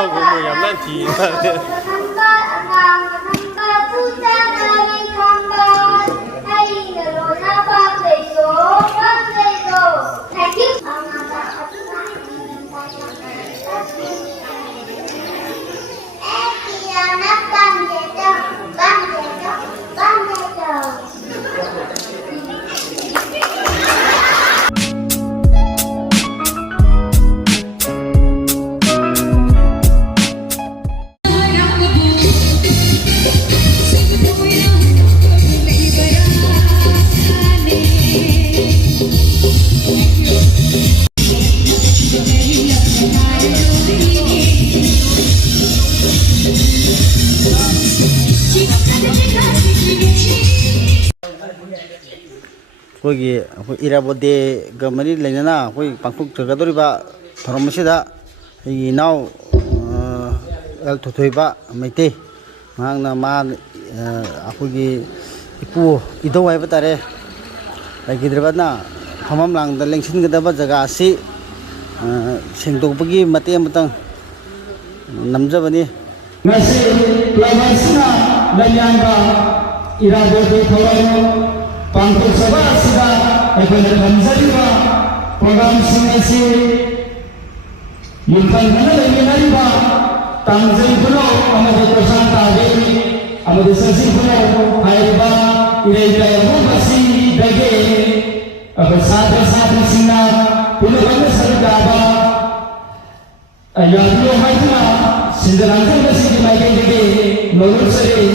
เข้ากับมืออย่างนั่นทีकोई इराबोदे गमरी लेना कोई पांकुक जगदोरिबा धर्मसेदा इनाव एल थोथोइबा मैते मांगना मा आखोगी इपु इदो हाइबा तारे लाइगिद्रबाना हमम लांगदा लेंसिनगदबा जगह आसी सेंदोकबगी मते Matang नमजबनी ngasi pelamasna lanyanga irabodo thawano pangkok sabha sida ekona thamjariba program singasi yumpan mana lenginariba tangjai puno amade prasanta devi amade sasi puno haiba ireita yamubasi bage abasada sadha sinna puno bana sargaba ayadlo haitna sindaran kasi di mai dege nolur sare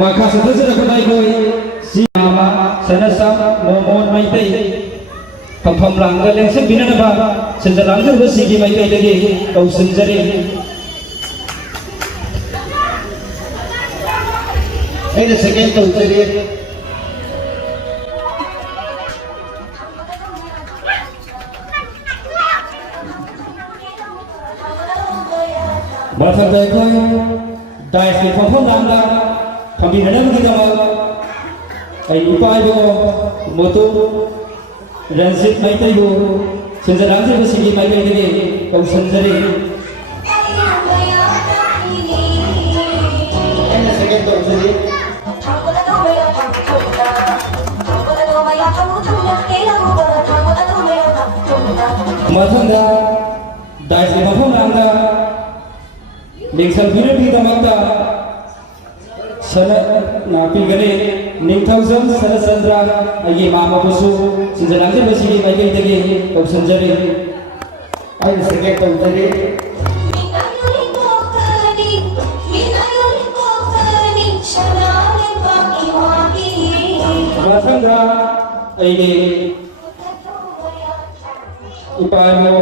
maka seterusnya kedai koi si nama senasam momon maitai pam langga lengsen bina naba senjalangga bersigi maitai lagi kau senjari ini second tu jadi maka kedai koi dai si pam langga kami hendak kita ay upay bo moto Ranjit Maitai bo senjarang je bersigi Maitai lagi kau senjari ini second tu jadi matanda dai si mafum rangda lengsal bina kita makta sana napi gane ningthaujan sarasandra agi mama busu sinjarang je bersigi Maitai lagi kau senjari ꯑꯩꯅ second ꯇꯧꯖꯔꯤ ꯃꯊꯪꯗ ꯑꯩꯒꯤ ꯏꯄꯥ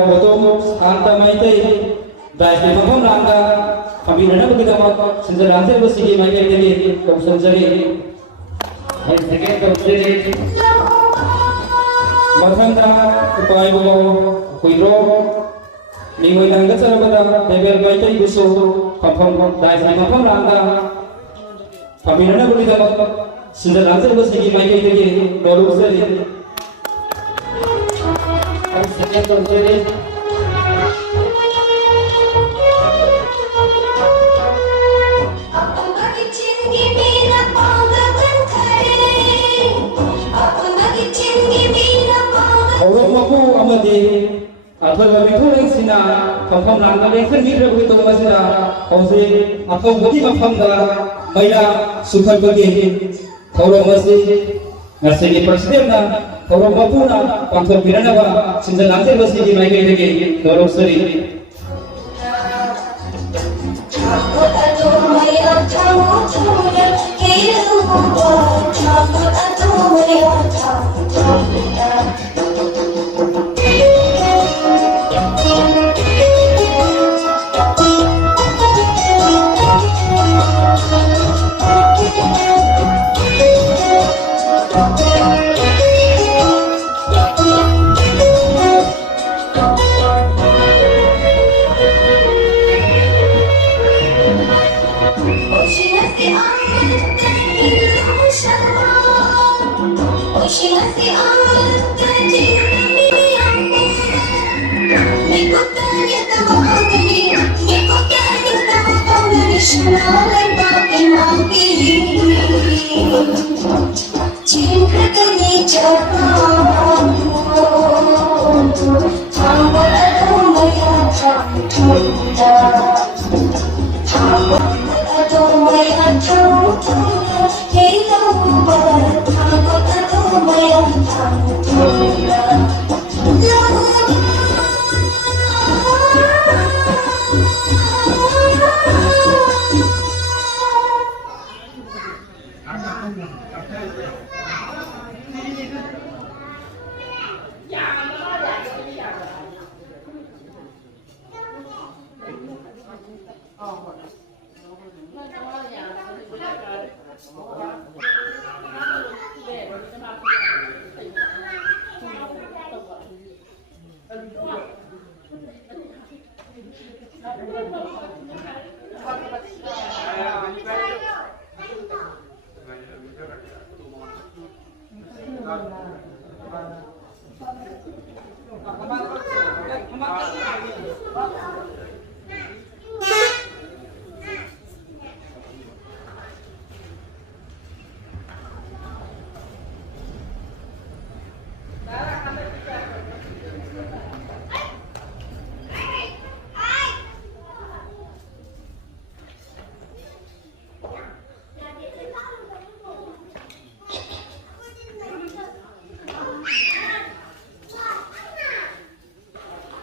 ꯄꯣꯇꯣꯝ Santa Meitei ꯗꯥꯏꯁꯀꯤ ꯃꯐꯝ ꯂꯥꯡꯗ ꯐꯝꯕꯤꯅꯅꯕꯒꯤꯗꯃꯛ ꯁꯤꯟꯖ ꯂꯥꯡꯖꯔꯤꯕꯁꯤꯒꯤ ꯃꯥꯏꯀꯩꯗꯒꯤ ꯀꯧꯁꯤꯟꯖꯔꯤ ꯑꯩ second ꯇꯧꯖꯔꯤ ꯃꯊꯪꯗ ꯏꯄꯥ ꯀꯨꯏꯔꯣ ꯃꯤꯑꯣꯏ ꯆꯠꯂꯕꯗ ꯗꯦꯕꯦꯜ ꯃꯩꯇꯩꯕꯨꯁꯨ ꯐꯝꯐꯝ ꯗꯥꯏꯁꯀꯤ ꯃꯐꯝ ꯂꯥꯡꯗ ꯐꯝꯕꯤꯅꯅꯕꯒꯤꯗꯃꯛ ꯁꯤꯟꯖ ꯂꯥꯡꯖꯔꯤꯕꯁꯤꯒꯤ ꯃꯥꯏꯀꯩꯗꯒꯤ ꯅꯣꯔꯨꯛꯆꯔꯤ second consider Orang mahu amadi atau lebih kurang sina faham lang na lekhan ni rabu to masina hause atau bagi faham da maila sufal bagi orang masih ngasih presiden na orang mahu na pangkal pirana ba sinja lantai basi di mai kai dege dorong seri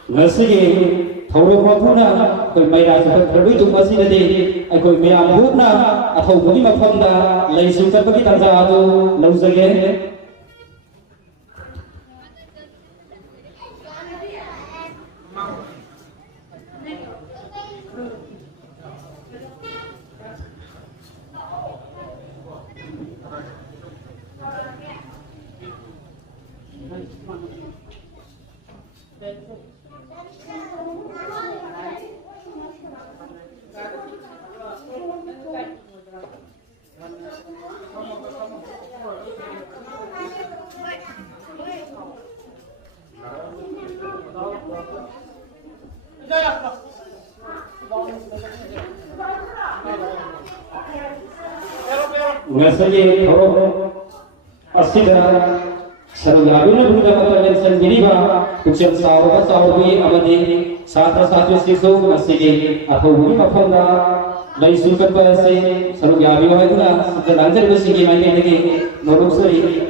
Ngasih thầu mapuna koi mai ra sa tharbi tu masi na de ai koi me am buk na athau bagi mafam da lai su kar bagi tanja adu lau jage Ngasih thoro asida sarugabina buda matalan sanjiriba kucel sawi amadi satra satu sisu ngasih atau bumi mafanda lai sulkat pasi sarugabi wahidna sedalanjar besi gimana lagi noruk seri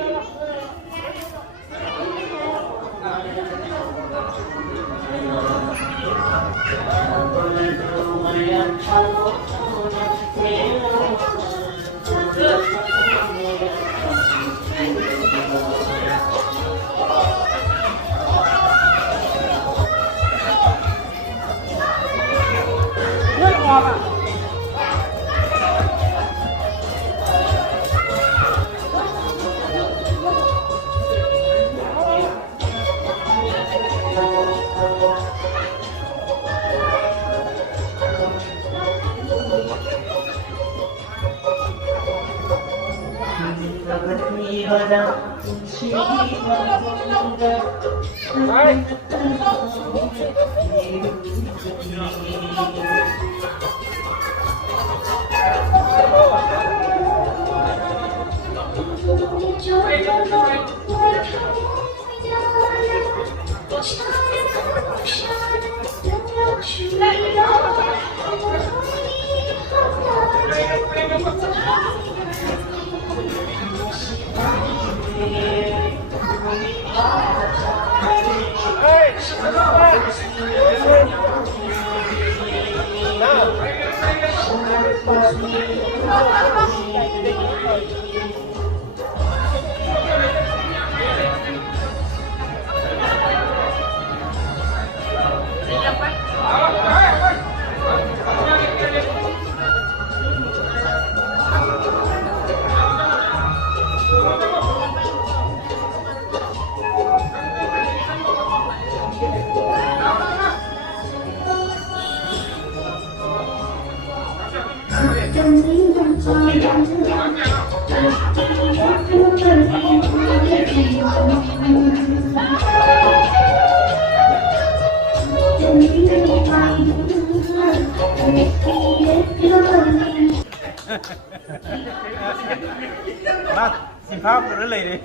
Mas, simpan dulu lagi.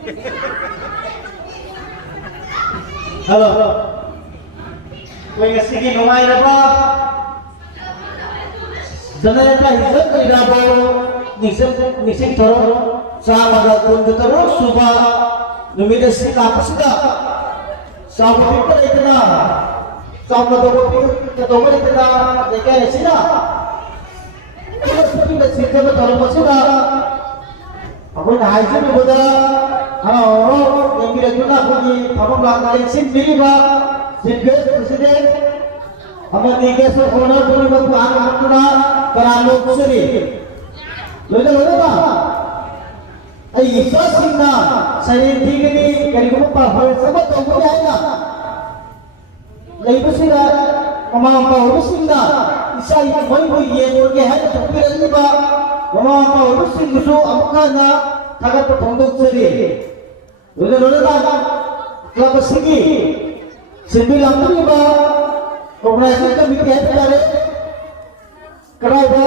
Halo. Kue sige numay na ba? Sanay na hisap ko inabaw nisip toro sa magagawin ko toro suba numidas si kapasida sa pagpipala ito na sa magagawin ito na dekaya sila kaya sa pinagsit ka ba toro mo sila ako nahaisip mo ba yang kira-kira punya apa belakang sendiri pak Sibes Presiden apa tiga sekolah punya bapak anak kita kerana sendiri lalu apa ay sasingna saya tiga ni kali apa hal sebab tu punya ayah lalu sila mamampa singna isai mai yang ke hal tu kira ni pak mamampa sing so apakana tagat pondok sendiri lalu kelapa segi 95 operasi kami kaya kerana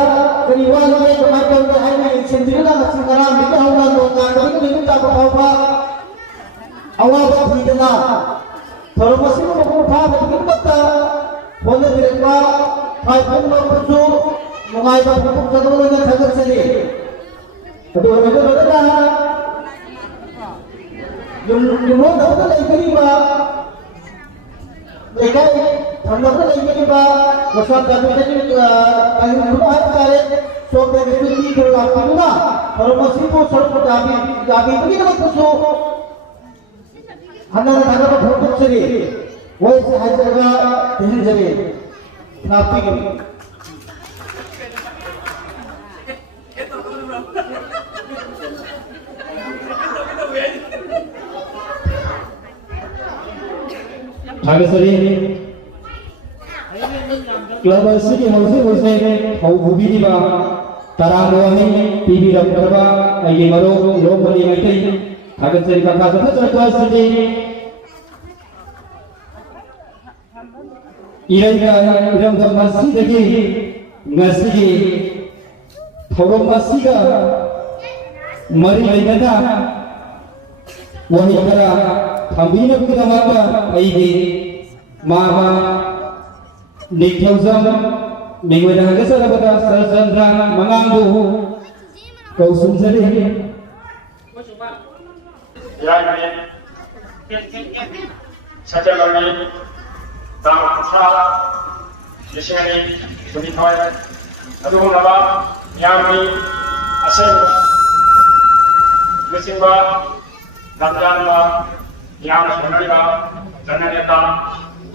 keriwan yang kemajuan berhari sendirilah sekarang kita orang doa kami minta apa awal berhidupnya kalau masih mau apa kita kata boleh mereka iPhone bersusu mengajar untuk seluruh yang hadir sini kedua Jumlah dapat lagi lima. Mereka tambah lagi lima. Masalah kami tadi kami rumah kali. So kami itu di dalam rumah. Kalau masih pun selalu kami ini dapat masuk. Anda nak dapat untuk sendiri. Wah saya jaga ini sendiri. Napi kami. Hagasari Club City House Hau Bubi ba Taramwani TV Ramkarba Agi Maro Lomali Maitai Hagasari Kakak Satu City Iranga Iram Masjid lagi Ngasigi Thorom Masjiga Mari Lainada Wahikara Kambina kita maka aidi mama nikhauzam mingweda hagasara bata sarjandra mangambu kau sumsari ya ini saja kami ꯇꯥꯡ 2022 ꯑꯗꯨꯒꯨꯝꯂꯕ ꯃꯤꯌꯥꯝꯒꯤ ꯑꯁꯦꯡꯕ ꯂꯨꯆꯤꯡꯕ ꯂꯝꯖꯥꯟꯕ ꯃꯤꯌꯥꯝꯅ ꯁꯣꯟꯅꯔꯤꯕ ꯖꯅꯔꯦꯇꯥ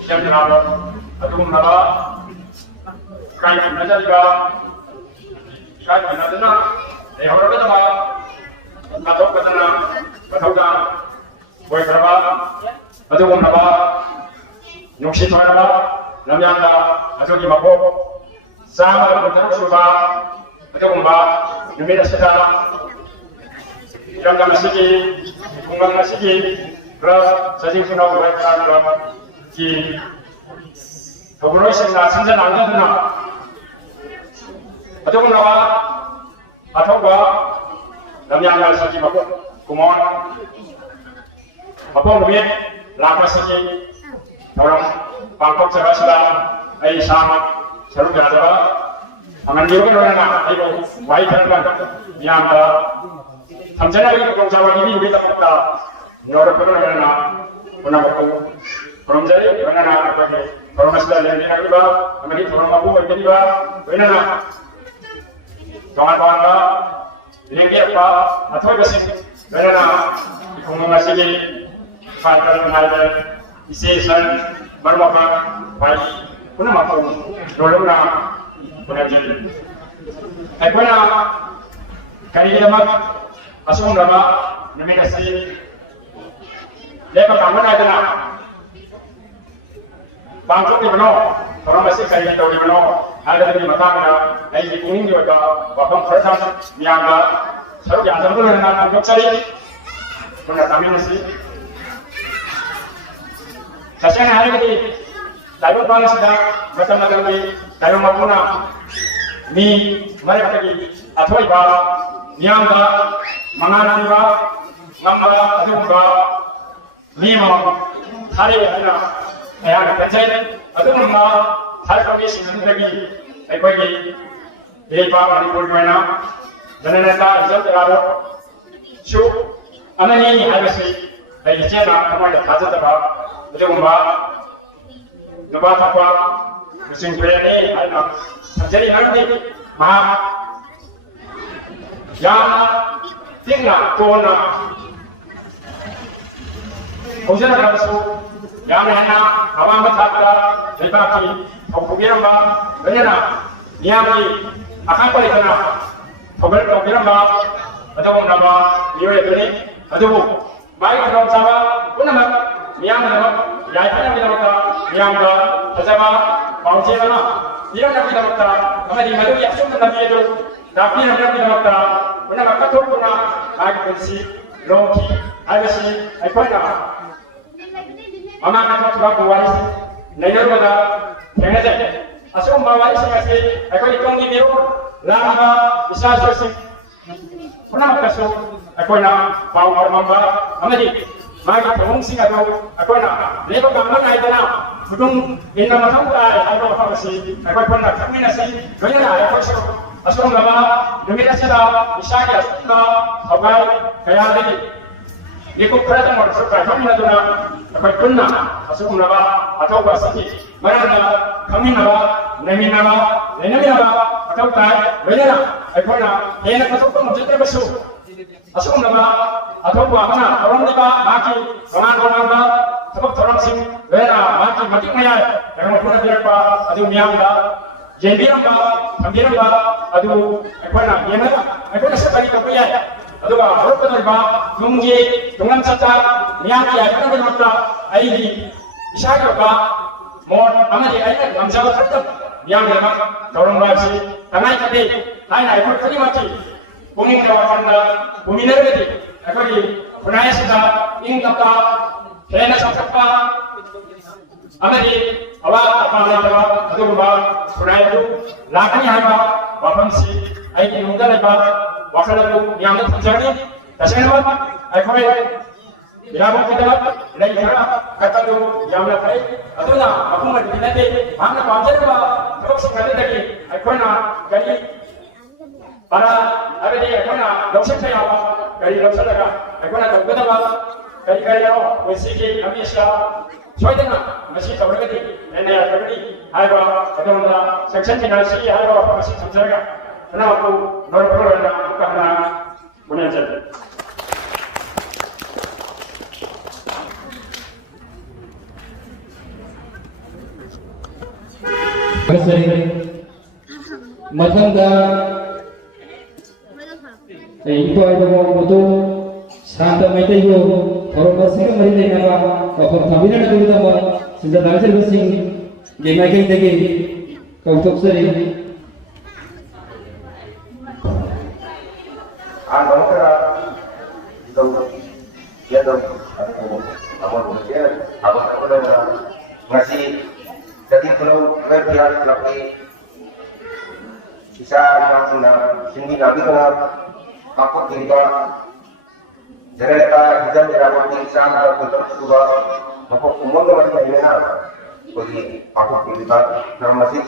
ꯏꯆꯝ ꯑꯗꯨꯒꯨꯝꯂꯕ ꯏꯀꯥꯏ ꯈꯨꯝꯅꯖꯔꯤꯕ ꯏꯀꯥꯏ ꯈꯨꯝꯅꯗꯨꯅ ꯂꯩꯍꯧꯔꯒꯗꯕ ꯊꯥꯗꯣꯛꯀꯗꯅ ꯃꯊꯧꯗꯥꯡ ꯑꯣꯏꯈ꯭ꯔꯕ ꯑꯗꯨꯒꯨꯝꯂꯕ ꯅꯨꯡꯁꯤ ꯊꯣꯏꯔꯕ ꯂꯝꯌꯥꯟꯗ ꯑꯗꯨꯒꯤ ꯃꯀꯣꯛ 136ꯁꯨꯕ ꯑꯗꯨꯒꯨꯝꯕ ꯅꯨꯃꯤꯠ ꯑꯁꯤꯗ ꯏꯔꯝꯗꯝ ꯑꯁꯤꯒꯤ ꯈꯨꯡꯒꯪ ꯑꯁꯤꯒꯤ ꯀ꯭ꯂꯕ ꯆꯥꯖꯤꯡ ꯈꯨꯅꯧ ꯋꯦꯜꯐꯤꯌꯔ ꯀ꯭ꯂꯕꯀꯤ ꯊꯧꯕꯨꯔꯣꯏꯁꯤꯡꯅ ꯁꯤꯟꯖ ꯂꯥꯡꯖꯗꯨꯅ ꯑꯗꯨꯒꯨꯝꯂꯕ ꯑꯊꯧꯕ ꯂꯝꯌꯥꯟꯗ ꯑꯁꯤꯒꯤ ꯃꯀꯣꯛ ꯀꯨꯝꯑꯣꯟ ꯃꯄꯣꯛ ꯅꯨꯃꯤꯠ ꯂꯥꯛꯄꯁꯤꯒꯤ ꯊꯧꯔꯝ ꯄꯥꯡꯊꯣꯛꯆꯕꯁꯤꯗ ꯑꯩ ꯏꯁꯥꯃꯛ ꯁꯔꯨꯛ ꯌꯥꯖꯕ ꯑꯃꯟꯕꯤꯕꯒ ꯂꯣꯏꯅꯅ ꯑꯩꯕꯨ ꯋꯥꯍꯩ ꯈꯔꯒ ꯃꯤꯌꯥꯝꯗ ꯊꯝꯖꯅꯕꯒꯤ ꯈꯨꯗꯣꯡꯆꯥꯕ ꯄꯤꯕꯤꯕꯒꯤꯗꯃꯛꯇ ꯌꯧꯔꯛꯄꯒ ꯂꯣꯏꯅꯅ ꯄꯨꯝꯅꯃꯛꯄꯨ ꯈꯨꯔꯨꯝꯖꯔꯤ ꯂꯣꯏꯅꯅ ꯑꯩꯈꯣꯏꯒꯤ ꯊꯧꯔꯝ ꯑꯁꯤꯗ ꯂꯦꯡꯃꯤꯟꯅꯔꯤꯕ ꯑꯃꯗꯤ ꯊꯧꯔꯝ ꯃꯄꯨ ꯑꯣꯏꯕꯤꯔꯤꯕ ꯂꯣꯏꯅꯅ ꯇꯣꯉꯥꯟ ꯇꯣꯉꯥꯟꯕ ꯂꯦꯡꯌꯦꯛꯄ ꯑꯊꯣꯏꯕꯁꯤꯡ ꯂꯣꯏꯅꯅ ꯈꯨꯡꯒꯪ ꯑꯁꯤꯒꯤ ꯁꯥꯇ꯭ꯔ ꯅꯨꯡꯉꯥꯏꯕ ꯏꯆꯦ ꯏꯆꯟ ꯃꯔꯨꯞ ꯃꯄꯥꯡ ꯚꯥꯏ ꯄꯨꯝꯅꯃꯛꯄꯨ ꯂꯣꯏꯅꯅ ꯈꯨꯔꯨꯝꯖꯔꯤ ꯑꯩꯈꯣꯏꯅ ꯀꯔꯤꯒꯤꯗꯃꯛ ꯑꯁꯤꯒꯨꯝꯂꯕ ꯅꯨꯃꯤꯠ ꯑꯁꯤ ꯂꯦꯞꯄ ꯀꯥꯡꯕ ꯅꯥꯏꯗꯅ ꯄꯥꯡꯊꯣꯛꯂꯤꯕꯅꯣ ꯊꯧꯔꯝ ꯑꯁꯤ ꯀꯔꯤ ꯇꯧꯔꯤꯕꯅꯣ ꯍꯥꯏꯕꯗꯨꯒꯤ ꯃꯇꯥꯡꯗ ꯑꯩꯒꯤ ꯄꯨꯛꯅꯤꯡꯒꯤ ꯑꯣꯏꯕ ꯋꯥꯐꯝ ꯈꯔꯇꯪ ꯃꯤꯌꯥꯝꯗ ꯁꯔꯨꯛ ꯌꯥꯖꯕꯒ ꯂꯣꯏꯅꯅ ꯐꯣꯡꯗꯣꯛꯆꯔꯤ ꯄꯨꯟꯅ ꯇꯥꯃꯤꯟꯅꯁꯤ ꯇꯁꯦꯡꯅ ꯍꯥꯏꯔꯒꯗꯤ ꯇꯥꯏꯕꯪꯄꯥꯟ ꯑꯁꯤꯗ ꯃꯇꯝ ꯃꯇꯝꯒꯤ ꯇꯥꯏꯕꯪ ꯃꯄꯨꯅ ꯃꯤ ꯃꯔꯛꯇꯒꯤ ꯑꯊꯣꯏꯕ ꯃꯤꯌꯥꯝꯗ ꯃꯉꯥꯜ ꯄꯤꯕ ꯉꯝꯕ ꯑꯗꯨꯒꯨꯝꯕ ꯃꯤ ꯑꯃ ꯊꯥꯔꯛꯏ ꯍꯥꯏꯅ ꯑꯩꯍꯥꯛꯅ ꯈꯟꯖꯩ ꯑꯗꯨꯒꯨꯝꯕ ꯊꯥꯔꯛꯄ ꯃꯤꯁꯤꯡ ꯑꯗꯨꯗꯒꯤ ꯑꯩꯈꯣꯏꯒꯤ ꯏꯔꯩꯄꯥꯛ ꯃꯅꯤꯄꯨꯔꯒꯤ ꯑꯣꯏꯅ ꯖꯅꯅꯦꯇꯥ ꯏꯆꯝ ꯇꯦꯔꯥꯕꯁꯨ ꯑꯃꯅꯤ ꯍꯥꯏꯕꯁꯤ ꯑꯩ ꯏꯆꯦꯅ ꯊꯃꯣꯏꯗ ꯊꯥꯖꯗꯕ ꯑꯗꯨꯒꯨꯝꯕ ꯅꯨꯄꯥ ꯊꯣꯛꯄ ꯂꯨꯆꯤꯡ ꯄꯨꯔꯦꯟꯅꯤ ꯍꯥꯏꯅ ꯊꯝꯖꯔꯤ ꯃꯔꯝꯗꯤ ꯃꯍꯥꯛ ꯌꯥꯝꯅ ꯇꯤꯡꯅ ꯇꯣꯟꯅ ꯍꯧꯖꯔꯛꯂꯕꯁꯨ ꯌꯥꯝꯅ ꯍꯦꯟꯅ ꯑꯋꯥꯡꯕ ꯊꯥꯛꯇ ꯂꯩꯕꯥꯛꯀꯤ ꯊꯧꯄꯨꯕꯤꯔꯝꯕ ꯂꯣꯏꯅꯅ ꯃꯤꯌꯥꯝꯒꯤ ꯑꯈꯪꯕ ꯂꯩꯇꯅ ꯊꯧꯒꯜ ꯇꯧꯕꯤꯔꯝꯕ ꯑꯗꯨꯒꯨꯝꯂꯕ ꯃꯤꯑꯣꯏ ꯑꯗꯨꯅꯤ ꯑꯗꯨꯕꯨ ꯃꯥꯒꯤ ꯈꯨꯗꯣꯡꯆꯥꯕ ꯄꯨꯝꯅꯃꯛ ꯃꯤꯌꯥꯝꯒꯤꯗꯃꯛ ꯌꯥꯏꯐꯅꯕꯒꯤꯗꯃꯛꯇ ꯃꯤꯌꯥꯝꯗ ꯐꯖꯕ ꯄꯥꯎꯖꯦꯜ ꯑꯃ ꯄꯤꯔꯛꯅꯕꯒꯤꯗꯃꯛꯇ ꯑꯃꯗꯤ ꯃꯗꯨꯒꯤ ꯑꯆꯨꯝꯕ ꯂꯝꯕꯤ ꯑꯗꯨ ꯇꯥꯛꯄꯤꯅꯕꯒꯤꯗꯃꯛꯇ ꯄꯨꯝꯅꯃꯛ ꯀꯠꯊꯣꯛꯇꯨꯅ ꯃꯥꯒꯤ ꯄꯨꯟꯁꯤ ꯂꯣꯡꯈꯤ ꯍꯥꯏꯕꯁꯤ ꯑꯩꯈꯣꯏꯅ ꯃꯃꯥꯡꯗ ꯊꯣꯛꯈꯤꯕ ꯋꯥꯔꯤꯁꯤꯡ ꯅꯩꯅꯔꯨꯕꯗ ꯊꯦꯡꯅꯖꯩ ꯑꯁꯤꯒꯨꯝꯕ ꯋꯥꯔꯤꯁꯤꯡ ꯑꯁꯤ ꯑꯩꯈꯣꯏꯒꯤ ꯇꯨꯡꯒꯤ ꯃꯤꯔꯣꯜ ꯂꯥꯛꯂꯤꯕ ꯏꯆꯥ ꯏꯁꯨꯁꯤꯡ ꯄꯨꯝꯅꯃꯛꯇꯁꯨ ꯑꯩꯈꯣꯏꯅ ꯄꯥꯎ ꯐꯥꯎꯍꯟꯕ ꯑꯃꯗꯤ ꯃꯥꯒꯤ ꯊꯧꯑꯣꯡꯁꯤꯡ ꯑꯗꯨ ꯑꯩꯈꯣꯏꯅ ꯂꯦꯞꯄ ꯀꯥꯡꯕ ꯅꯥꯏꯗꯅ ꯈꯨꯗꯨꯡ ꯏꯟꯕ ꯃꯊꯧ ꯇꯥꯏ ꯍꯥꯏꯕ ꯋꯥꯐꯝ ꯑꯁꯤ ꯑꯩꯈꯣꯏ ꯄꯨꯟꯅ ꯈꯪꯃꯤꯟꯅꯁꯤ ꯂꯣꯏꯅꯅ ꯑꯩꯈꯣꯏꯁꯨ ꯑꯁꯤꯒꯨꯝꯂꯕ ꯅꯨꯃꯤꯠ ꯑꯁꯤꯗ ꯏꯁꯥꯒꯤ ꯑꯆꯨꯝꯕ ꯊꯧꯒꯥꯏ ꯀꯌꯥꯗꯒꯤ ꯃꯤꯀꯨꯞ ꯈꯔꯇꯪ ꯑꯣꯏꯔꯁꯨ ꯀꯥꯏꯊꯣꯛꯃꯤꯟꯅꯗꯨꯅ ꯑꯩꯈꯣই ꯄꯨꯟꯅ ꯑꯁꯤꯒꯨꯝꯂꯕ ꯑꯊꯧꯕ ꯑꯁꯤꯒꯤ ꯃꯔꯝꯗ ꯈꯪꯃꯤꯟꯅꯕ ꯅꯩꯃꯤꯟꯅꯕ ꯂꯩꯅꯃꯤꯟꯅꯕ ꯃꯊꯧ ꯇꯥꯏ ꯂꯣꯏꯅꯅ ꯑꯩꯈꯣꯏꯅ ꯍꯦꯟꯅ ꯀꯠꯊꯣꯛꯄ ꯉꯝꯖꯗ꯭ꯔꯕꯁꯨ ꯑꯁꯤꯒꯨꯝꯂꯕ ꯑꯊꯧꯕ ꯑꯃꯅ ꯇꯧꯔꯝꯂꯤꯕ ꯃꯍꯥꯛꯀꯤ ꯇꯣꯉꯥꯟ ꯇꯣꯉꯥꯟꯕ ꯊꯕꯛ ꯊꯧꯔꯝꯁꯤꯡ ꯂꯣꯏꯅꯅ ꯃꯍꯥꯛꯀꯤ ꯃꯇꯤꯛ ꯃꯌꯥꯏ ꯀꯩꯅꯣ ꯍꯣꯠꯅꯕꯤꯔꯛꯄ ꯑꯗꯨ ꯃꯤꯌꯥꯝꯗ ꯌꯦꯡꯕꯤꯔꯝꯕ ꯊꯝꯕꯤꯔꯝꯕ ꯑꯗꯨ ꯑꯩꯈꯣꯏꯅ ꯌꯦꯡꯂꯒ ꯑꯩꯈꯣꯏꯅꯁꯨ ꯀꯔꯤ ꯇꯧꯕ ꯌꯥꯏ ꯑꯗꯨꯒ ꯍꯧꯔꯛꯀꯗꯧꯔꯤꯕ ꯇꯨꯡꯒꯤ ꯇꯨꯡꯂꯝ ꯆꯠꯇ ꯃꯤꯌꯥꯝꯒꯤ ꯌꯥꯏꯐꯅꯕꯒꯤꯗꯃꯛꯇ ꯑꯩꯒꯤ ꯏꯁꯥꯒꯤ ꯑꯣꯏꯕ ꯃꯣꯠ ꯑꯃꯗꯤ ꯑꯩꯅ ꯉꯝꯖꯕ ꯈꯛꯇ ꯃꯤꯌꯥꯝꯒꯤꯗꯃꯛ ꯇꯧꯔꯝꯕ ꯍꯥꯏꯕꯁꯤ ꯇꯉꯥꯏꯐꯗꯦ ꯍꯥꯏꯅ ꯑꯩꯈꯣꯏ ꯈꯨꯗꯤꯡꯃꯛꯀꯤ ꯄꯨꯛꯅꯤꯡꯗ ꯋꯥꯈꯜꯗ ꯄꯨꯃꯤꯟꯅꯔꯒꯗꯤ ꯑꯩꯈꯣꯏꯒꯤ ꯈꯨꯟꯅꯥꯏ ꯑꯁꯤꯗ ꯏꯪ ꯇꯞꯄ ꯍꯦꯟꯅ ꯆꯥꯎꯈꯠꯄ ꯑꯃꯗꯤ ꯑꯋꯥꯠ ꯑꯄꯥ ꯂꯩꯇꯕ ꯑꯗꯨꯒꯨꯝꯕ ꯈꯨꯟꯅꯥꯏ ꯑꯗꯨ ꯂꯥꯛꯀꯅꯤ ꯍꯥꯏꯕ ꯋꯥꯐꯝꯁꯤ ꯑꯩꯒꯤ ꯅꯨꯡꯗ ꯂꯩꯕ ꯋꯥꯈꯜ ꯑꯗꯨ ꯌꯥꯝꯅ ꯊꯝꯖꯒꯅꯤ ꯇꯁꯦꯡꯅꯃꯛ ꯑꯩꯈꯣꯏ ꯏꯔꯥꯕꯣꯛꯀꯤꯗꯃꯛ ꯂꯩ ꯈꯔ ꯀꯠꯄꯗꯨ ꯌꯥꯝꯅ ꯐꯩ ꯑꯗꯨꯅ ꯃꯐꯝ ꯑꯗꯨꯗꯤ ꯅꯠꯇꯦ ꯃꯍꯥꯛꯅ ꯄꯥꯝꯖꯔꯤꯕ ꯊꯕꯛꯁꯤꯡ ꯑꯗꯨꯗꯒꯤ ꯑꯩꯈꯣꯏꯅ ꯀꯔꯤ para habedi akhona loksak ya kari loksalaga akhona tawgada kari kari no wesigi amisha soidana masi tawragadi section generasi ada apa masih sebenarnya karena waktu 20 ada karena punya jadi. Matangga ibu ayah mau butuh santa mete yo orang masih kan mari dengan apa orang kami nak dulu tambah sudah dah sih bersih game lagi lagi kau tak seri Ano kaya ito ya dong ako na ngasih jadi kalau berbiar lagi bisa yang sini lagi kalau aku kita jadi kita jalan bisa untuk juga aku umum masih ini lah bagi aku kita nama masih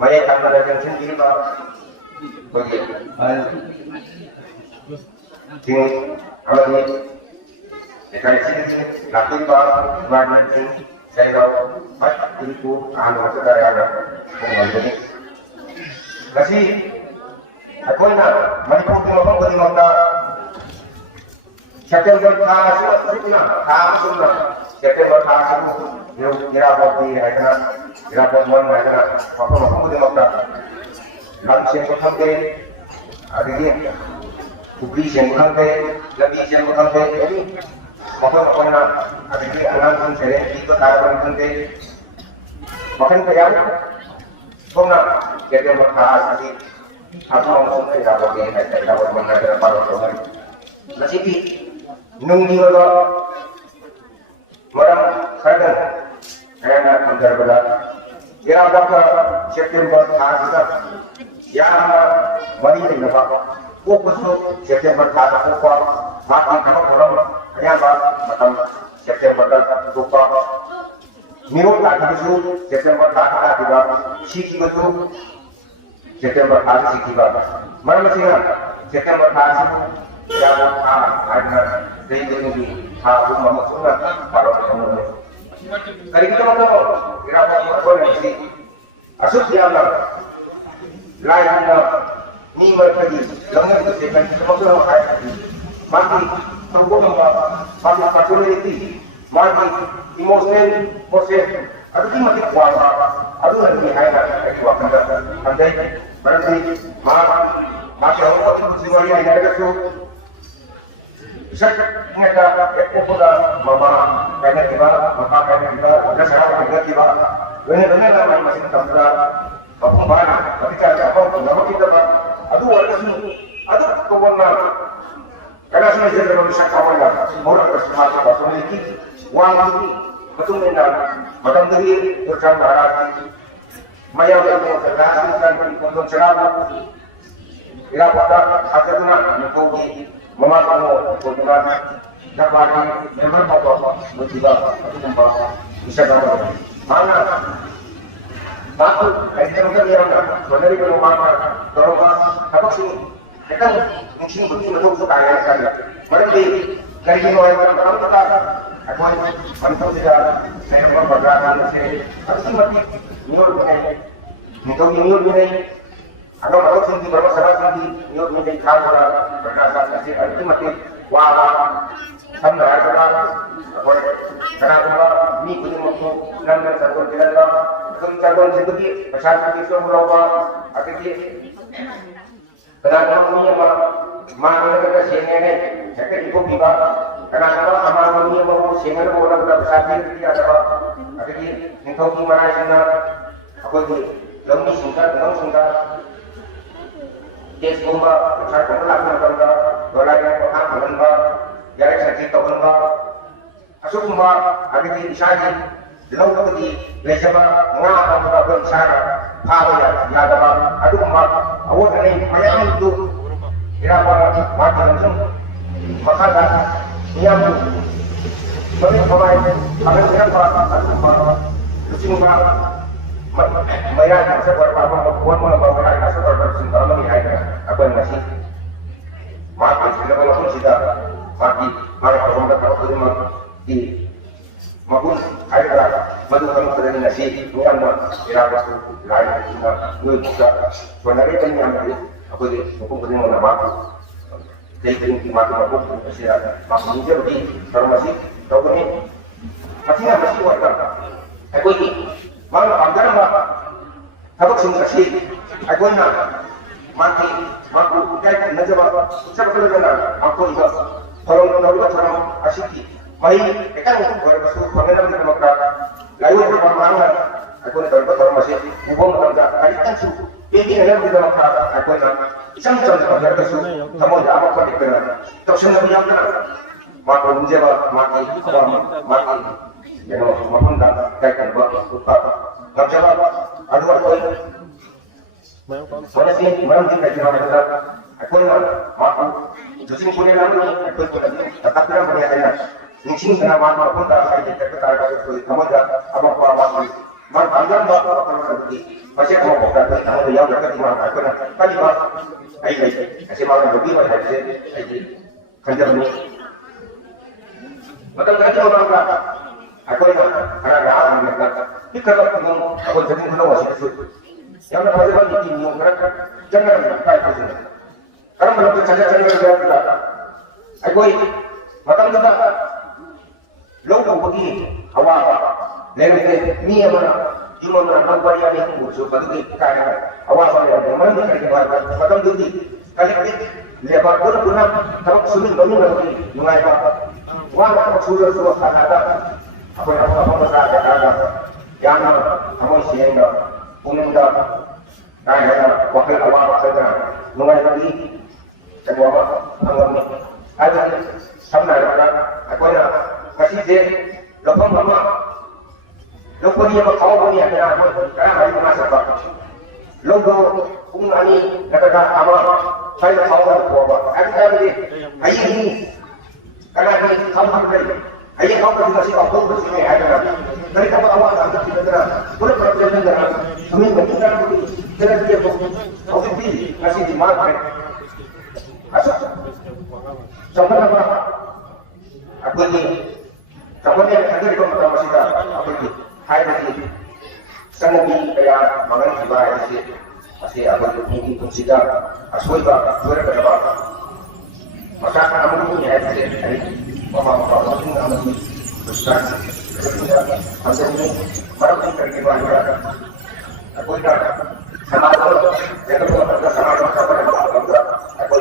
banyak kamera yang sendiri pak bagi sini kalau ini dekat sini nanti pak warna sini saya tahu pak itu anu saudara ada mengalami kasih aku nak manipur tengok bagi mata September kasih itu September kasih itu dirapot di ada dirapot mana ada apa bagi mata lalu siapa sampai ada dia publik siapa sampai lebih siapa sampai jadi apa nak ada dia anak saya itu taruhan sampai makan kaya kau nak jadi berkasih apa orang sudah dapat ini saya dapat mengajar para orang masih di nunggu dulu orang sadar saya nak mengajar berat kira apa September kita yang mari ini apa fokus September kita fokus mati kalau orang hanya macam September kita fokus Minggu tak itu September tak ada juga sih itu September tak sih juga mana masih nak September tak sih yang ada dari ini aku mau sunat kalau kamu kali kita mau kira apa boleh sih asal dia lah lainnya ni mereka jangan itu sekan semua kayak mati terbunuh mati fakultasi mati emosional proses ada di mati kuasa ada lagi ada lagi waktu andai berarti maka orang itu semua yang ada itu saya mereka pula mama kena tiba mama kena tiba ada saya kena tiba benar-benar lah masih tambah apa mana tapi cara apa kita aduh ada kewenangan karena semua jadi manusia kawan lah orang bersama memiliki uang ini betul benar macam tadi bersama hati maya yang mau terkasihkan untuk cerama bila pada ada tu nak mengkopi memakan kebetulan dapat yang berapa bertiga atau tempat bisa dapat mana satu kita yang dari rumah terus apa sih kita mungkin betul-betul suka ya kan berarti dari mulai kalau kita aku mantap sudah saya berbagaikan saya harus mati nyur ini kalau sendiri bermasalah sendiri nyur menjadi kalah berdasar hasil itu mati wala sampai ada karena kalau ini punya waktu dan satu jalan kencang seperti masyarakat itu berapa akhirnya kenapa punya mana kita sini saya ikut juga kenapa amal punya mau sini orang besar dia ada akhirnya engkau gimana sana aku ini lebih singkat des bomba besar bomba apa dolar yang pertama bomba jarak sakit bomba asuk bomba akhirnya disani dalam waktu bersama mengapa mereka bersara kalau ya ada aduh awak ini banyak itu berapa mati langsung maka dia beri pemain akan berapa aduh lucu bayar seberapa buat membawa kasut bersentuhan melihat apa yang masih mati sudah kalau sudah mati malah kalau tidak tahu di maupun ada madu kami pada nasi bukan irawas tu lain kita noi kita sebenarnya kan yang aku di hukum kena nama jadi mati aku masih masih dia bagi farmasi tahu ni masih warga aku ini malah anggaran apa aku singkasi aku nak mati aku kayak nak jawab siapa kerana aku itu orang asyik mai kan masuk pengenalan demokrat lalu berpamahaman aku nak orang masih hukum orang kaitan su ini yang kita makan aku nak isang contoh dari su kamu dah apa dikena tak semua yang nak makan menjawab mati yang makan tak kaitan buat utap tak jawab aku mana sih mana kita jawab aku nak makan jadi punya nama aku tetap tidak punya ayat mungkin kena makan pun tak ada kita kata kamu dah apa apa man anggar ba apa lagi masih kamu bukan kamu yang dekat di mana aku nak kali ba ai kasi makan lebih banyak ai kerja ini maka kerja orang aku nak ada nak ini kalau kamu aku jadi mana wasih itu yang ada pada ini yang mereka jangan kayak itu karena belum kerja aku makan kita logo begini awal lagi ni mana cuma orang barian yang musuh bagi kaya awal barian mana dia kerja macam tu kali lebar pun kalau sulit bangun lagi mulai apa wah sudah ada apa ada yang kamu siapa punya kaya wakil awal saja mulai lagi kedua apa ada sama ada aku nak kasih dia lokong mama lokong dia kau punya ada apa kerana hari masa apa logo umani kata apa saya kau apa ada ni ayat ini kerana ini kamu hari ayat kau kasih kau bersih ada dari apa awal anda tidak ada boleh percaya dengan kami berbicara dengan dia kau pilih kasih di mana asal contoh apa aku ni kapan yang ada di kota masjid apa itu hai lagi sangat kaya mangan ibadah ini masih apa itu mungkin sudah asal juga sudah berapa maka kamu punya hari mama itu nama besar hasil ini baru kita ibadah aku dah sama Allah yang berkata sama Allah aku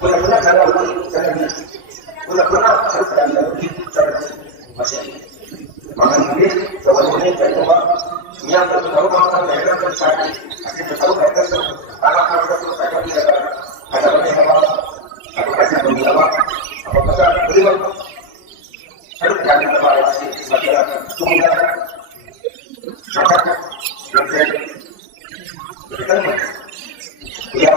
benar-benar saya benar-benar masih makan ini kawan ini saya coba yang baru makan mereka bersama akhirnya tahu mereka anak-anak itu saya tidak ada banyak apa aku kasih berapa apa besar beriman harus jadi kembali saya tunggu maka kita ya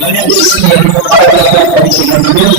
Lain Terima kasih.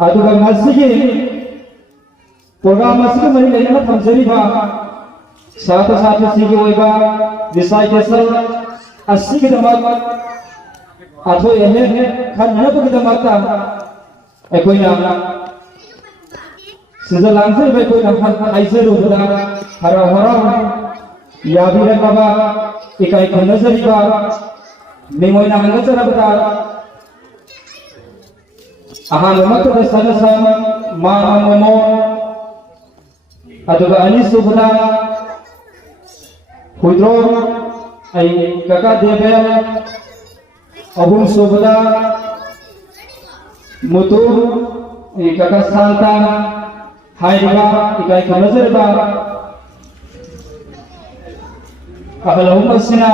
aduga ngasigi program asigi mari leina thamjari ba sata sata sigi oiba recitation asigi damat atho ehe khanna to damat ta ekoina sida langsai bai koina khan aise ro da hara hara yabi re baba ikai khanna jari ba memoina hanga chara ba ahan makta sana sama ma momo aduga ani subna hudro ai kaka debe abun subna mutu ai kaka santa hairiba ikai kamazerba akalahum basina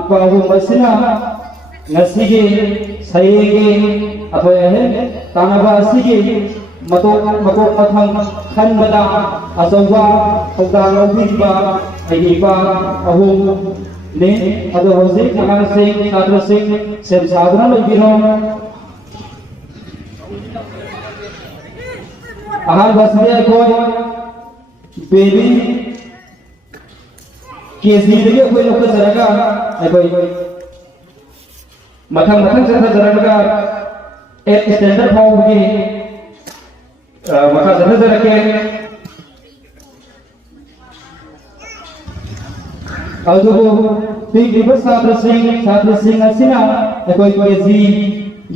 upahum basina ngasigi sayege atau tanaba asigi matok mathang khanbada asawa hogdang obiba aiba ahum ne ado hoje nagan sing sadra sing sem sadra lagino ahar basne ko baby kesi lagi ko lok saraga ai mathang jatha jaraga एक standard form की मका जरा जरा के अदुगो pick दिवस छात्र सिंह असिना कोई कोई जी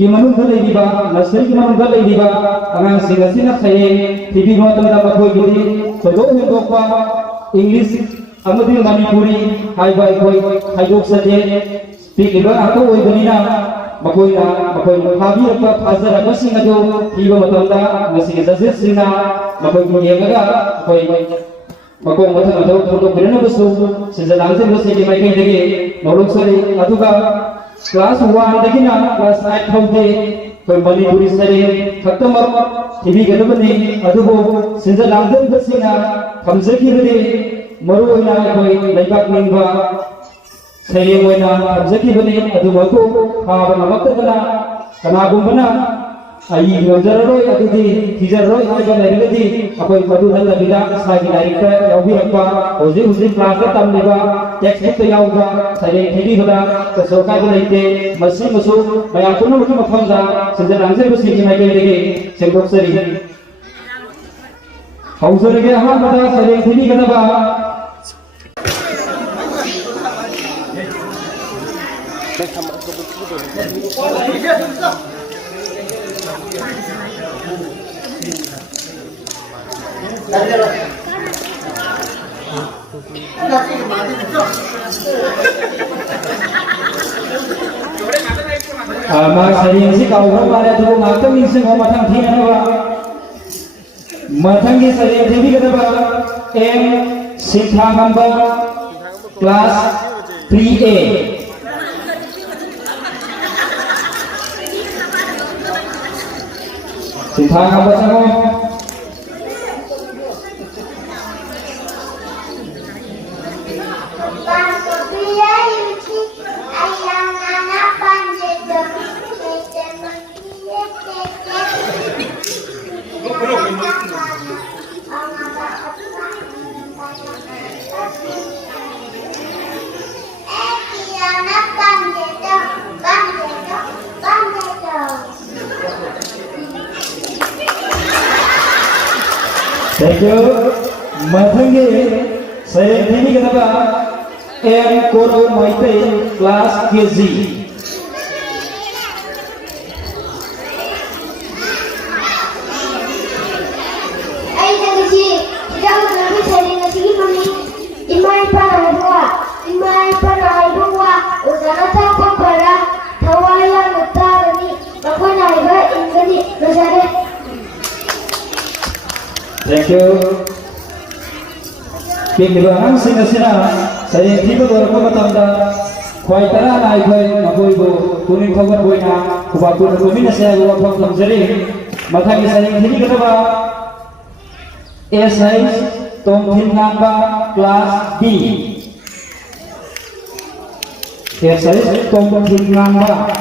ये मनु धले दिबा नर्सरी की मनु धले दिबा अंगांग सिंह असिना खाये टीवी में तम दा कोई गिदी सदो हे दोपा इंग्लिश अमदी मणिपुरी हाई बाई कोई हाइडोक सजे ꯄꯤꯛꯂꯤꯕ ꯉꯥꯛꯇ ꯑꯣꯏꯕꯅꯤꯅ ꯃꯈꯣꯏꯅ ꯐꯥꯕꯤꯔꯛꯄ ꯐꯥꯖꯔꯛꯄꯁꯤꯡ ꯑꯗꯨ ꯄꯤꯕ ꯃꯇꯝꯗ ꯉꯁꯤꯒꯤ ꯖꯖꯦꯁꯁꯤꯡꯅ ꯃꯈꯣꯏꯕꯨ ꯌꯦꯡꯂꯒ ꯑꯩꯈꯣꯏ ꯃꯈꯣꯡ ꯃꯊꯪ ꯃꯊꯧ ꯐꯣꯡꯗꯣꯛꯄꯤꯅꯕꯁꯨ ꯁꯤꯟꯖ ꯂꯥꯡꯖꯤꯟꯕꯁꯤꯡꯒꯤ ꯃꯥꯏꯀꯩꯗꯒꯤ ꯂꯧꯔꯣꯛꯆꯔꯤ ꯑꯗꯨꯒ ꯀ꯭ꯂꯥꯁ 1ꯗꯒꯤꯅ ꯀ꯭ꯂꯥꯁ 8 ꯐꯥꯎꯗꯤ ꯑꯩꯈꯣꯏ ꯃꯅꯤꯄꯨꯔꯤ ꯁꯩꯔꯦꯡ ꯈꯛꯇꯃꯛ ꯊꯤꯕꯤꯒꯗꯕꯅꯤ ꯑꯗꯨꯕꯨ ꯁꯤꯟꯖ ꯂꯥꯡꯖꯤꯟꯕꯁꯤꯡꯅ ꯊꯝꯖꯈꯤꯕꯗꯤ ꯃꯔꯨꯑꯣꯏꯅ ꯑꯩꯈꯣꯏ ꯂꯩꯕꯥꯛ ꯅꯤꯡꯕ ꯁꯩꯔꯦꯡ ꯑꯣꯏꯅ ꯊꯝꯖꯈꯤꯕꯅꯤ ꯑꯗꯨꯃꯛꯄꯨ ꯐꯥꯕ ꯉꯝꯃꯛꯇꯗꯅ ꯀꯅꯥꯒꯨꯝꯕꯅ ꯑꯩ ꯉꯝꯖꯔꯔꯣꯏ ꯑꯗꯨꯗꯤ ꯊꯤꯖꯔꯔꯣꯏ ꯍꯥꯏꯕ ꯂꯩꯔꯒꯗꯤ ꯑꯩꯈꯣꯏ ꯃꯗꯨ ꯅꯠꯇꯕꯤꯗ ꯏꯁꯥꯒꯤ ꯂꯥꯏꯔꯤꯛꯇ ꯌꯥꯎꯕꯤꯔꯛꯄ ꯍꯧꯖꯤꯛ ꯀ꯭ꯂꯥꯁꯇ ꯇꯝꯂꯤꯕ ꯇꯦꯛꯁꯕꯨꯛꯇ ꯌꯥꯎꯕ ꯁꯩꯔꯦꯡ ꯊꯤꯕꯤꯕꯗ ꯀꯩꯁꯨ ꯑꯀꯥꯏꯕ ꯂꯩꯇꯦ ꯃꯁꯤꯃꯁꯨ ꯃꯌꯥꯝ ꯄꯨꯝꯅꯃꯛꯀꯤ ꯃꯐꯝꯗ ꯁꯤꯟꯖ ꯂꯥꯡꯖꯟꯕꯁꯤꯡꯒꯤ ꯃꯥꯏꯀꯩꯗꯒꯤ ꯁꯦꯡꯗꯣꯛꯆꯔꯤ ꯍꯧꯖꯔꯒꯦ ꯑꯍꯥꯟꯕꯗ ꯁꯩꯔꯦꯡ ꯊꯤꯕꯤꯒꯗꯕ sering si kau berpada tu matang ni semua matang tiada apa matang ni sering jadi kata apa M Sitha number class 3A Sitha number sama Thank you. Mathangi saya ini kenapa M Koro Maite kelas KG. Ay nagsi, tidak nabi saya nagsi mani. Imay para buwa, usara tapang para tawaya natarani. Bakuna iba ingani nasare. Thank you. Pagdibangan sina saya tiba beberapa tanda kuai tanah naik kuai ibu kuning kawan kuai na kubaku kumina saya buat pangkam jeri matang saya ini kenapa SI Tongtin Namba kelas B SI Tongtin Namba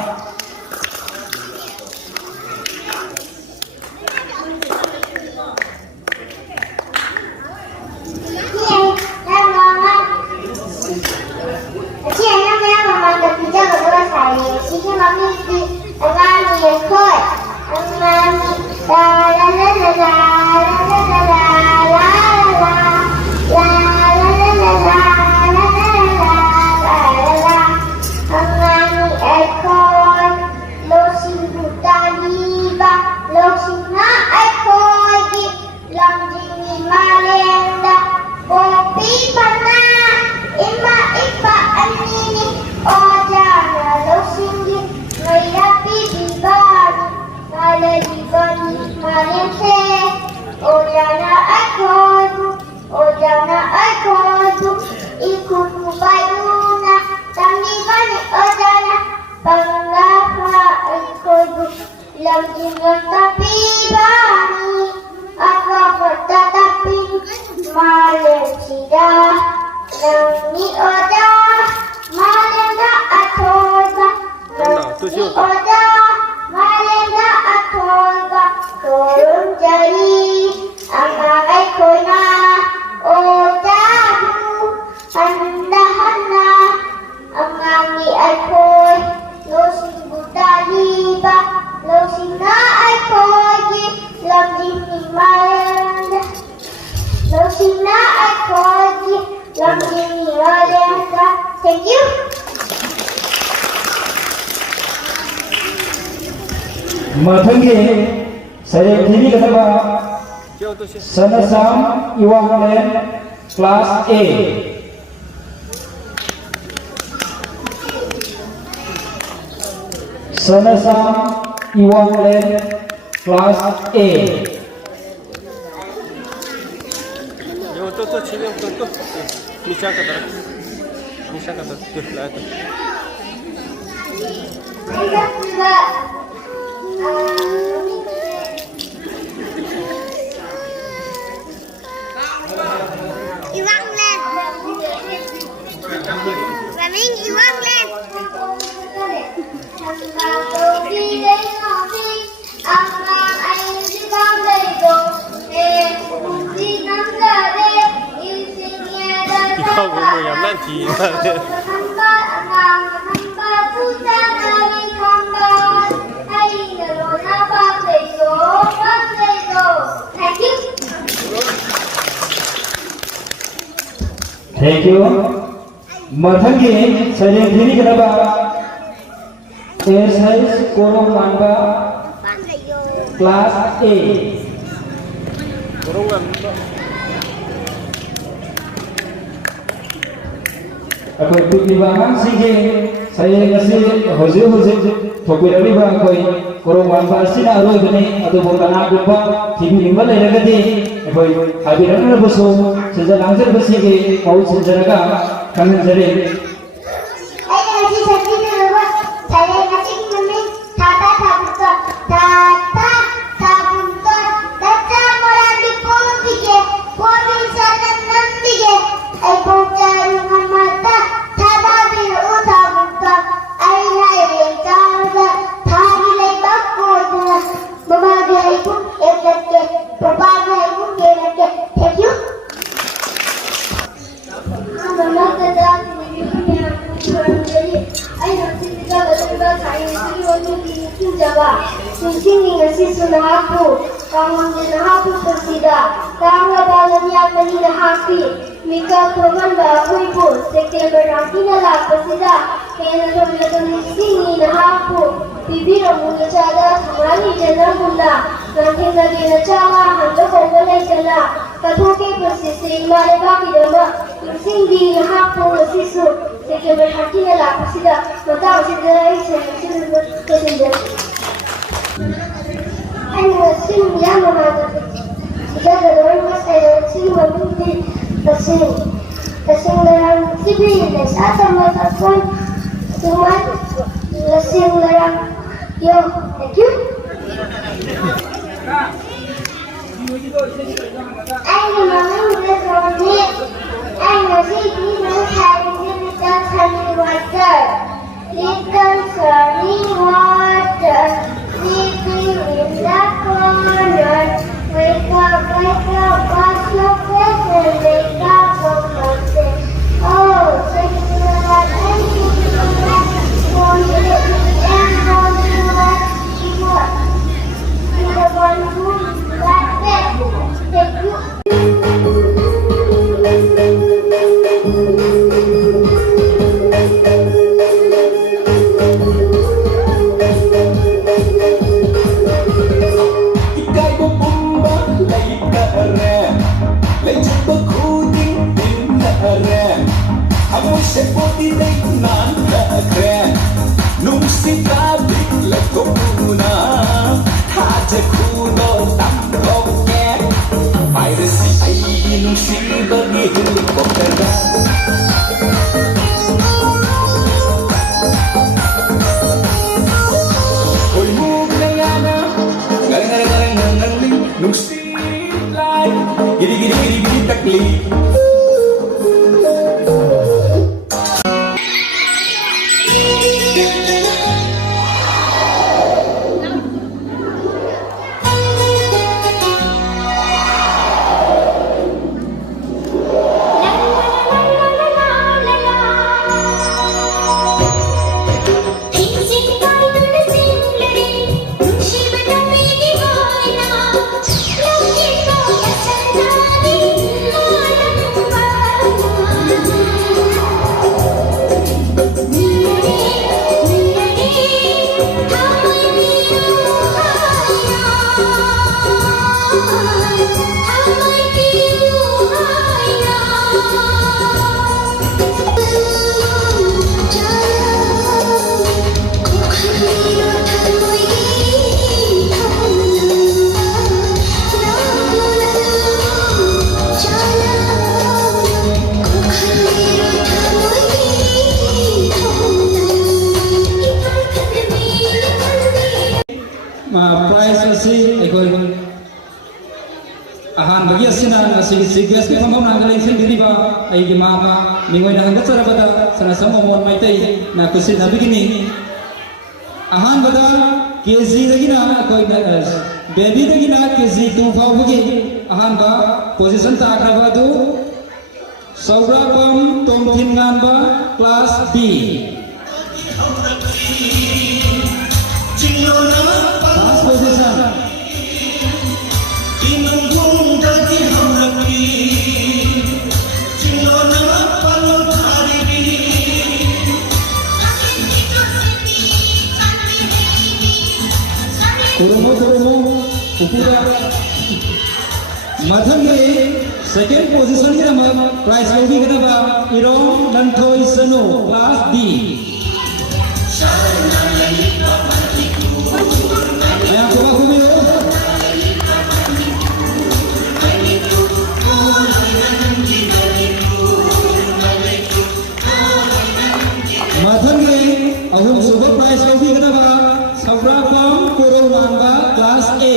Thank you. Mathangi saya ini kenapa Sanasam Iwanglen kelas A Sanasam Iwan Len Class A. Yo tuh sini tuh. Nisha ka taraf. Tuh lah itu. Iwan Len. Raming Iwan Len. Ikaw gumuyam lang China. Thank you. Mathangi sajeng diri kenapa? Exercise Korong Mangga Class A. Kurungan. Aku ikut libangan sige saya ngasih hozir thokwe rabi ba koi Korong Mangga sina aro gani adu bukan aku ba TV nimba lagi lagi koi habiran na baso sejak langsir basige kau sejak kangen jare. Sini ngasih sudah aku, kamu dah aku bersida, kamu dalamnya beli dah happy, mika kawan dah aku ibu, sekian berarti nalar bersida, kena jom sini dah aku, bibi ramu cara kembali jalan mula, nanti lagi cara hantar kembali jalan, katoke bersisi mereka tidak sini dah aku bersisu, sekian berarti nalar bersida, mata bersida ini saya أنا سين يا ماما جاء دوري مسألة سين وبنتي بسين لرام تبي لسات ما تكون ثم لسين لرام يو أكيد أنا ماما مدرسة أنا سيدي من حالي لتنسى water لتنسى water sleeping in the corner. Wake up, wash your face and wake up from the oh, thank you for that, thank you for that, for you and for you that you were. You're the one who got that. Thank you. prize asi ekoi ahan bagi asina nasi sigas ke pamam nanggalin sendiri ba ai di mama mingoi na hangga cara pada sana sama mon mai tai na kusi na begini ahan bada kg lagi na koi baby lagi na kg 2 fau bagi ahan ba position ta akraba tu saura pam tom thingan ba class B last position Kurumu Upura Madhangi second position ki nama prize logi kita ba Irong Lantoi Seno class B Ayah kuba kumio Madhangi ahum super prize logi kita ba Sabra Pam Kuro Namba class A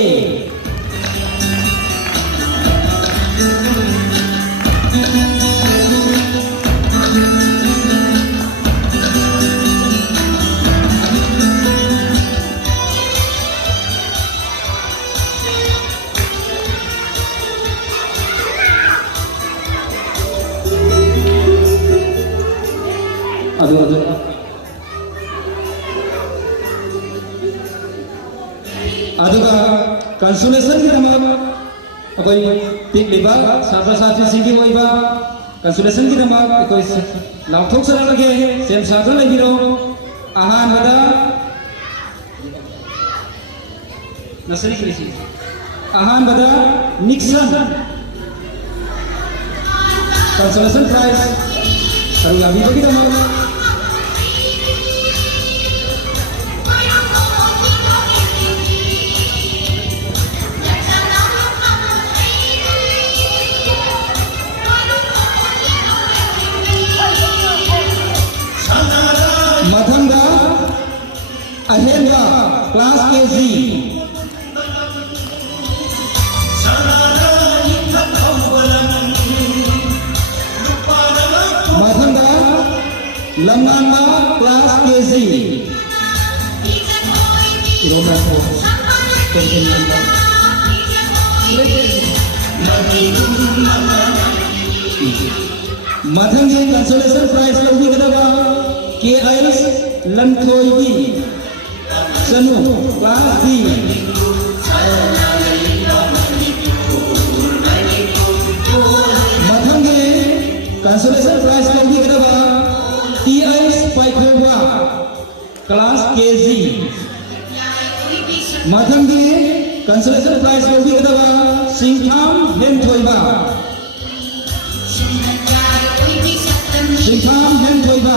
aduga consolation ki nama koi pik liba sabra sati singi hoiba consolation ki nama koi lauthok sara lage sem sadra lagi ro ahan bada nasri krisi ahan bada Nixon consolation prize saru abi bagi nama Madhanga Ahendra class KG Madhanga Lamnana class KG Madhangi consolation prize logi kita ba KIS Lantoi Sanu class B Madhangi consolation prize logi kita ba TIS Paikhoba class KG Madhangi consolation prize logi kita ba Singtham Henthoiba Singtham Henthoiba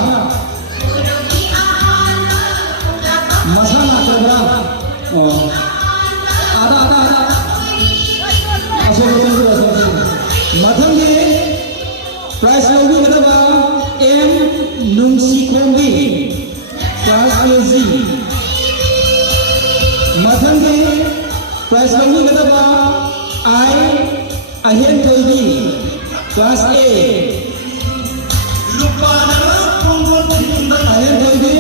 Masalah terberat. Oh, ada. Asal. Madhangi prize logi kita ba M Nungsi Kombi class KG. Madhangi prize logi kita ba I Ahen Toibi class A. Ahen Toibi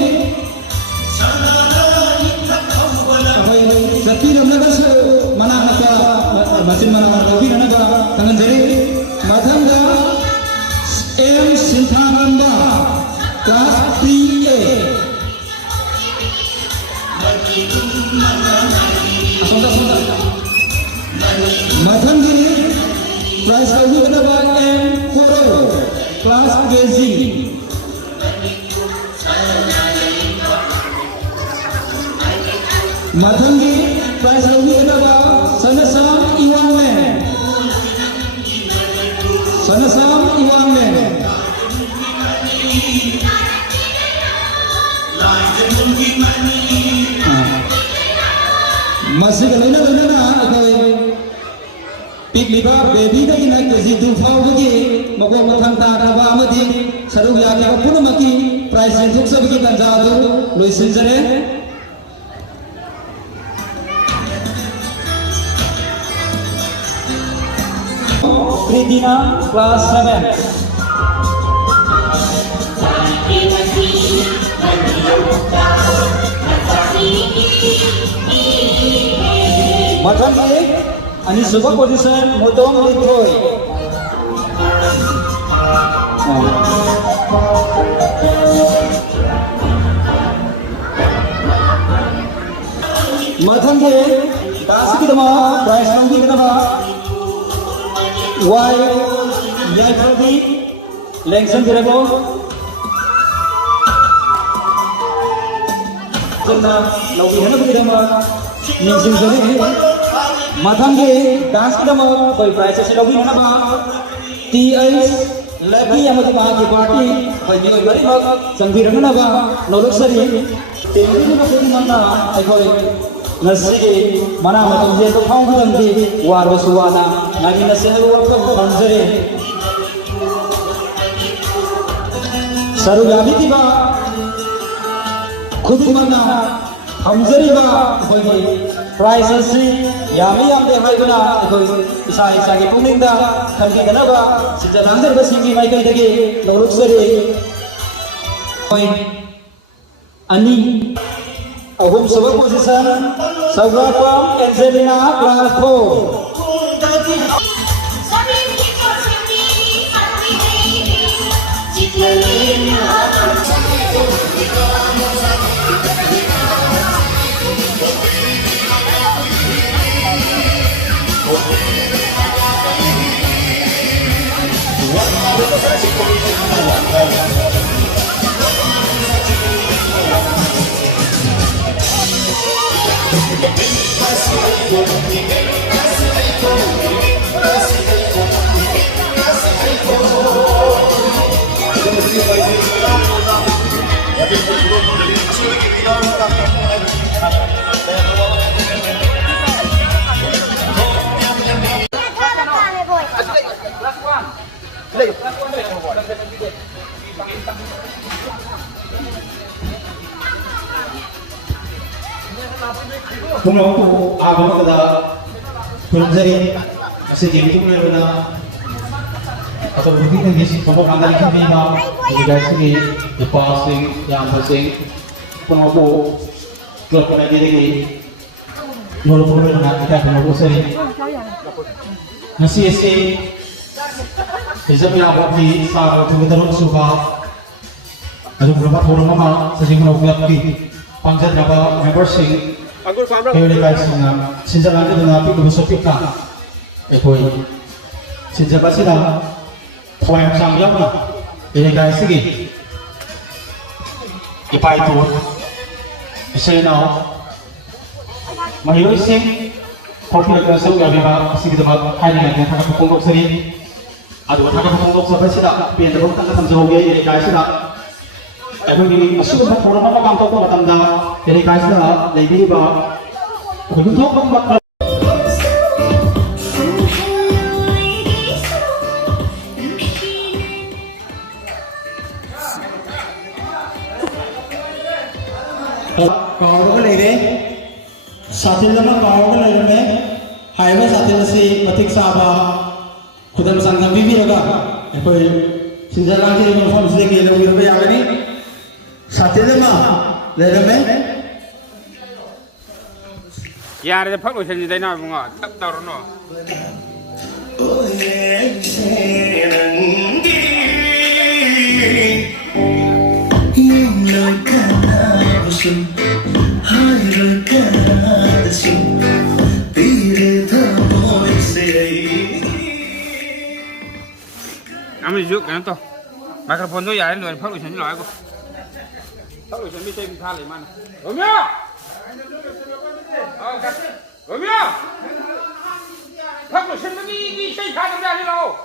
Tapi namanya mana mesin mana lagi naga tangan jari Madhanga M Sinthananda class 3A Madhangi prize lagi kenapa M Koro class KG Madhangi prize lagi kenapa Sanasam Iwanmen masih kalina na akai pik liba baby da ina kezi du fau bagi mako mathang ta da ba amadi sarug ya ke puna maki prize thuk sa bagi tanja do loisin jare Tina, class 7. Mathang ani subah position Motong Litroy. Mathang das kita mah price nanti kita mah Y ya tadi lengsen berapa? Karena nabi hana kita mah ningsing sekali. Mathang das kita mah by price se nabi hana mah TS lagi yang mesti mah di party by ni bari mah sangbiran na ba nolok sari tembi na ko mana ai koi nasi mana matam je to khau kham di waro suwana nagi nasi ha war ko banjare saru yabi tiba khud mana hamzari ba koi prices yami yam de hai bana koi isa isa ki puming da khandi dana ba sijalandar ba singi mai kai dage nolok sari koi ani ahum sabak position Sagrapam Angelina class 4. Kung ako kada kurang kasi game ko na atau bukti kan gisi kung kanda kami na guys sige passing yang passing kung ako klub na diri nolo na kita kung ako sari na CSA isang ako di sa tumitarong suba ano berapa orang mama sejauh mana di pangkat berapa membership kayo ni guys na sinja lang din na pito so pita ito sinja ba sila tuwang samyaw na ini guys sige ipa ito isa na mahiyo ising kopi na sa ugabi ba sige dapat kaya na kaya nakapupungkok sa rin at nakapupungkok sa ba sila pinarong tangatang sa hugay ini guys sila Aku ini masuk ke forum apa bang toko matanda dari guys lah, lagi ba, aku tuh bang bak. Kau boleh deh, satil lama kau boleh deh, highway satil si matik sabah, kudam sanggam bibi raga, aku sinjalan ke uniform sedikit lebih lebih yang ini. Satilama, lerame. Yar de phak lo chen dai na bunga tak tar no. Ami juk kan to. Microphone tu ya ni phak lo chen lo ai ko. Phak lo chen mi sai mi tha le man. Romeo. Romeo. Phak lo chen mi sai tha được ra đi đâu.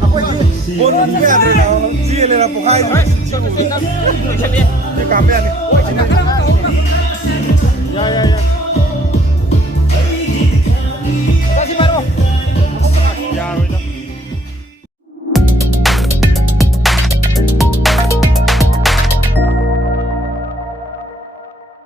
Apa Bôn mẹ này nào chia này là bộ hai rồi đi cắm mẹ này. Dạ dạ dạ.